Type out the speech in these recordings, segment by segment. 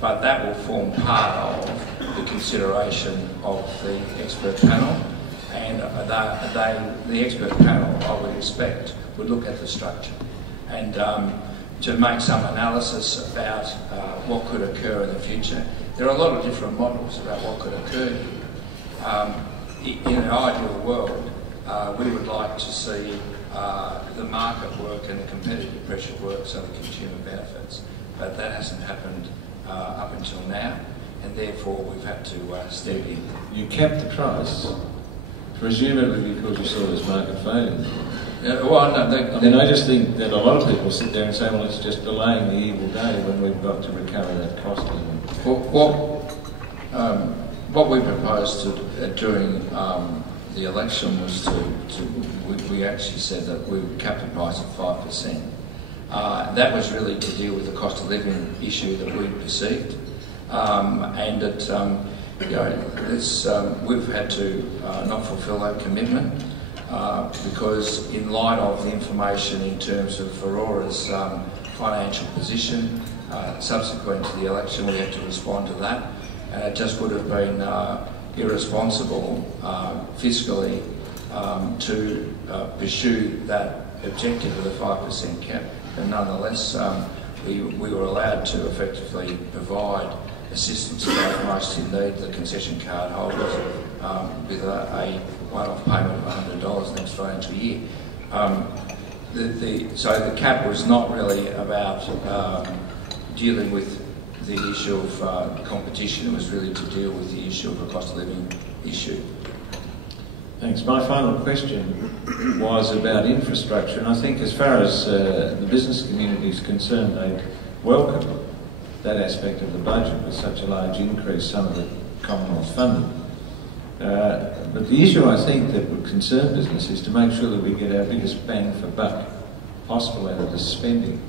but that will form part of the consideration of the expert panel, and the expert panel, I would expect, would look at the structure and to make some analysis about what could occur in the future. There are a lot of different models about what could occur here. In an ideal world, we would like to see the market work and the competitive pressure work so the consumer benefits, but that hasn't happened up until now, and therefore we've had to step in. You capped the price, presumably because you saw this market failing. Well, no, then I just think that a lot of people sit there and say, well, it's just delaying the evil day when we've got to recover that cost. What we proposed during the election was we actually said that we would cap the price at 5%. That was really to deal with the cost of living issue that we perceived, and that we've had to not fulfil that commitment. Because in light of the information in terms of Aurora's financial position subsequent to the election, we had to respond to that, and it just would have been irresponsible fiscally to pursue that objective of the 5% cap. But nonetheless, we were allowed to effectively provide assistance to those most in need, the concession card holders, with a one-off payment of $100 next financial year. So the cap was not really about dealing with the issue of competition. It was really to deal with the issue of the cost of living issue. Thanks. My final question was about infrastructure, and I think as far as the business community is concerned, they welcome that aspect of the budget with such a large increase, some of the Commonwealth funding. But the issue I think that would concern business is to make sure that we get our biggest bang for buck possible out of the spending.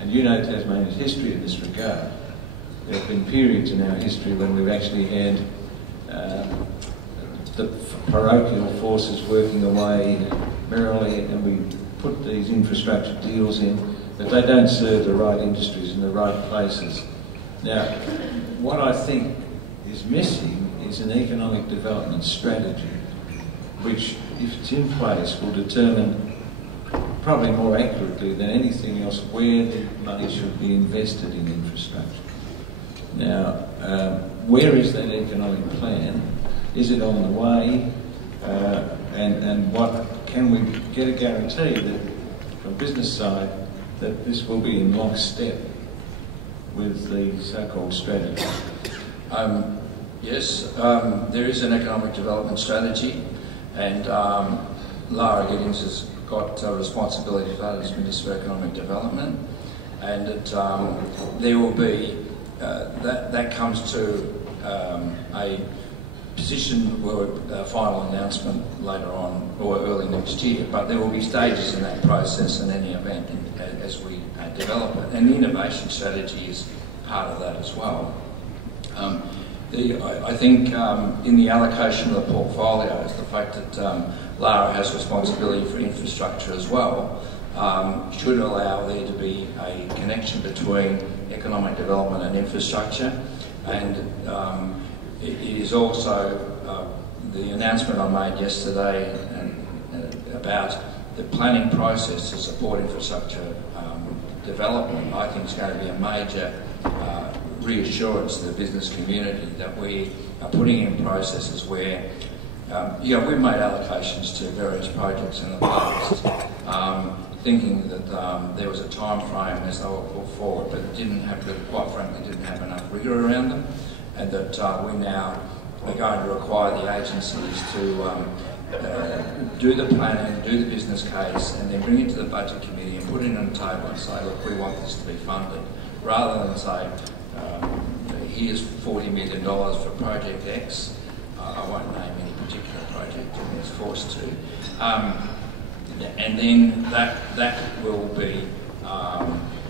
And you know Tasmania's history in this regard. There have been periods in our history when we've actually had the parochial forces working away merrily, and we put these infrastructure deals in, but they don't serve the right industries in the right places. Now, what I think is missing is an economic development strategy, which, if it's in place, will determine probably more accurately than anything else where the money should be invested in infrastructure. Now, where is that economic plan? Is it on the way? And what can we get a guarantee that, from business side, that this will be in lockstep with the so-called strategy? Yes, there is an economic development strategy, and Lara Giddings has got responsibility for that as Minister for Economic Development, and there will be, that comes to a position where a final announcement later on or early next year, but there will be stages in that process in any event as we develop it, and the innovation strategy is part of that as well. I think in the allocation of the portfolios, the fact that Lara has responsibility for infrastructure as well should allow there to be a connection between economic development and infrastructure, and it is also the announcement I made yesterday about the planning process to support infrastructure development. I think is going to be a major reassurance to the business community that we are putting in processes where, we've made allocations to various projects in the past, thinking that there was a time frame as they were put forward, but quite frankly, didn't have enough rigour around them, and that we now are going to require the agencies to do the planning, do the business case, and then bring it to the budget committee and put it on the table and say, look, we want this to be funded, rather than say, here's $40 million for Project X. I won't name any particular project, and it's forced to. And then that will be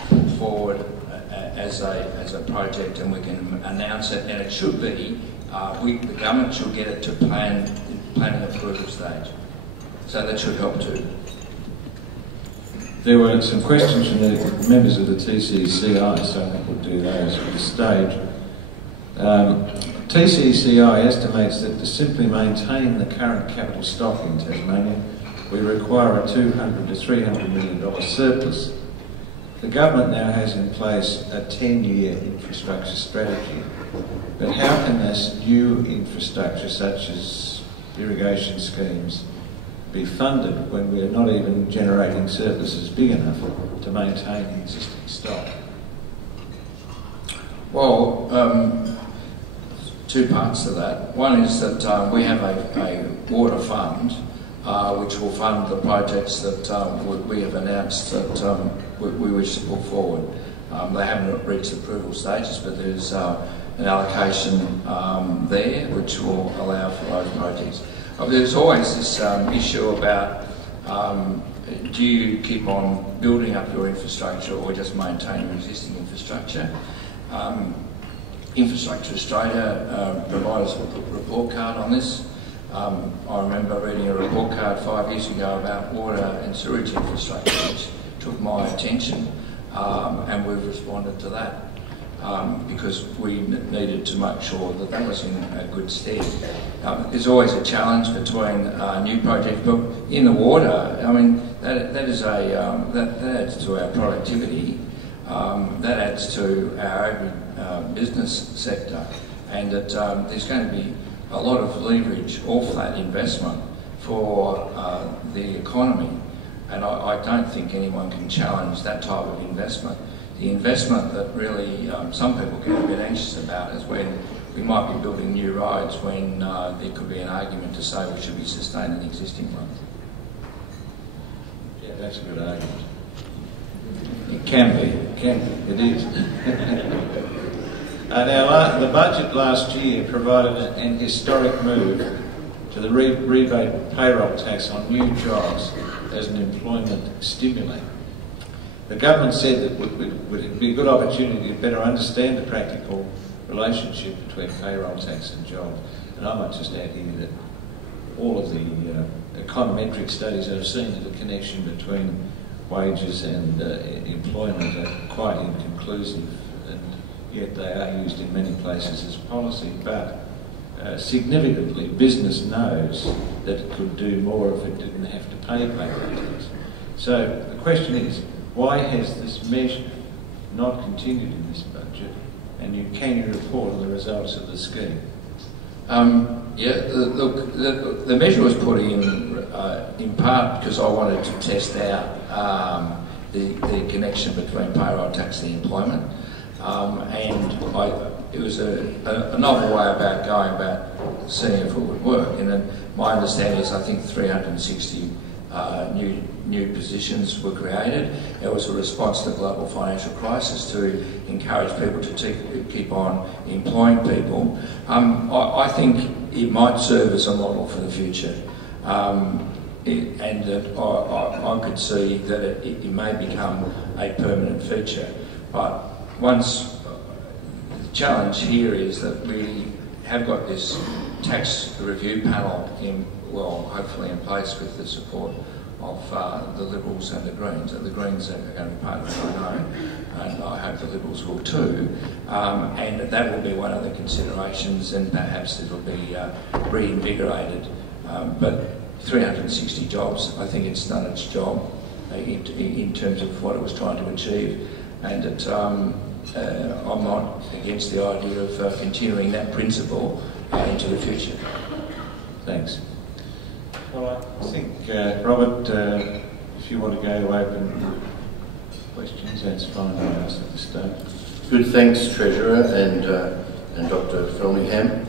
put forward as a project, and we can announce it, and it should be, the government should get it to planning approval stage. So that should help too. There were some questions from the members of the TCCI, so I think we'll do those at this stage. TCCI estimates that to simply maintain the current capital stock in Tasmania, we require a $200 to $300 million surplus. The government now has in place a 10-year infrastructure strategy, but how can this new infrastructure, such as irrigation schemes, be funded when we are not even generating surpluses big enough to maintain the existing stock? Well, two parts to that. One is that we have a water fund which will fund the projects that we have announced that we wish to put forward. They haven't reached approval stages, but there's an allocation there which will allow for those projects. There's always this issue about do you keep on building up your infrastructure or just maintain your existing infrastructure? Infrastructure Australia provides a report card on this. I remember reading a report card 5 years ago about water and sewage infrastructure, which took my attention, and we've responded to that because we needed to make sure that that was in a good stead. There's always a challenge between new projects, but in the water, I mean, that adds to our productivity. That adds to our business sector, and that there's going to be a lot of leverage off that investment for the economy, and I don't think anyone can challenge that type of investment. The investment that really some people get a bit anxious about is when we might be building new roads when there could be an argument to say we should be sustaining existing ones. Yeah, that's a good argument. It can be, it is. Now, the budget last year provided an historic move to the rebate payroll tax on new jobs as an employment stimulant. The government said that it would be a good opportunity to better understand the practical relationship between payroll tax and jobs. And I might just add here that all of the econometric studies that I've seen of the connection between wages and employment are quite inconclusive, and yet they are used in many places as policy. But significantly, business knows that it could do more if it didn't have to pay payroll tax. So the question is, why has this measure not continued in this budget, and can you report on the results of the scheme? Look, the measure was put in part because I wanted to test out the connection between payroll tax and employment, and it was a novel way about going about seeing if it would work. And then my understanding is I think 360 new positions were created. It was a response to the global financial crisis to encourage people to keep on employing people. I think it might serve as a model for the future, and that I could see that it may become a permanent feature. But the challenge here is that we have got this tax review panel hopefully in place with the support of the Liberals and the Greens. And the Greens are going to be part of it, I know, and I hope the Liberals will too. And that will be one of the considerations, and perhaps it'll be reinvigorated. But 360 jobs, I think it's done its job in terms of what it was trying to achieve, and that I'm not against the idea of continuing that principle into the future. Thanks. Well, I think, Robert, if you want to go to open questions, that's fine by us at this stage. Good, thanks, Treasurer and Dr. Felmingham.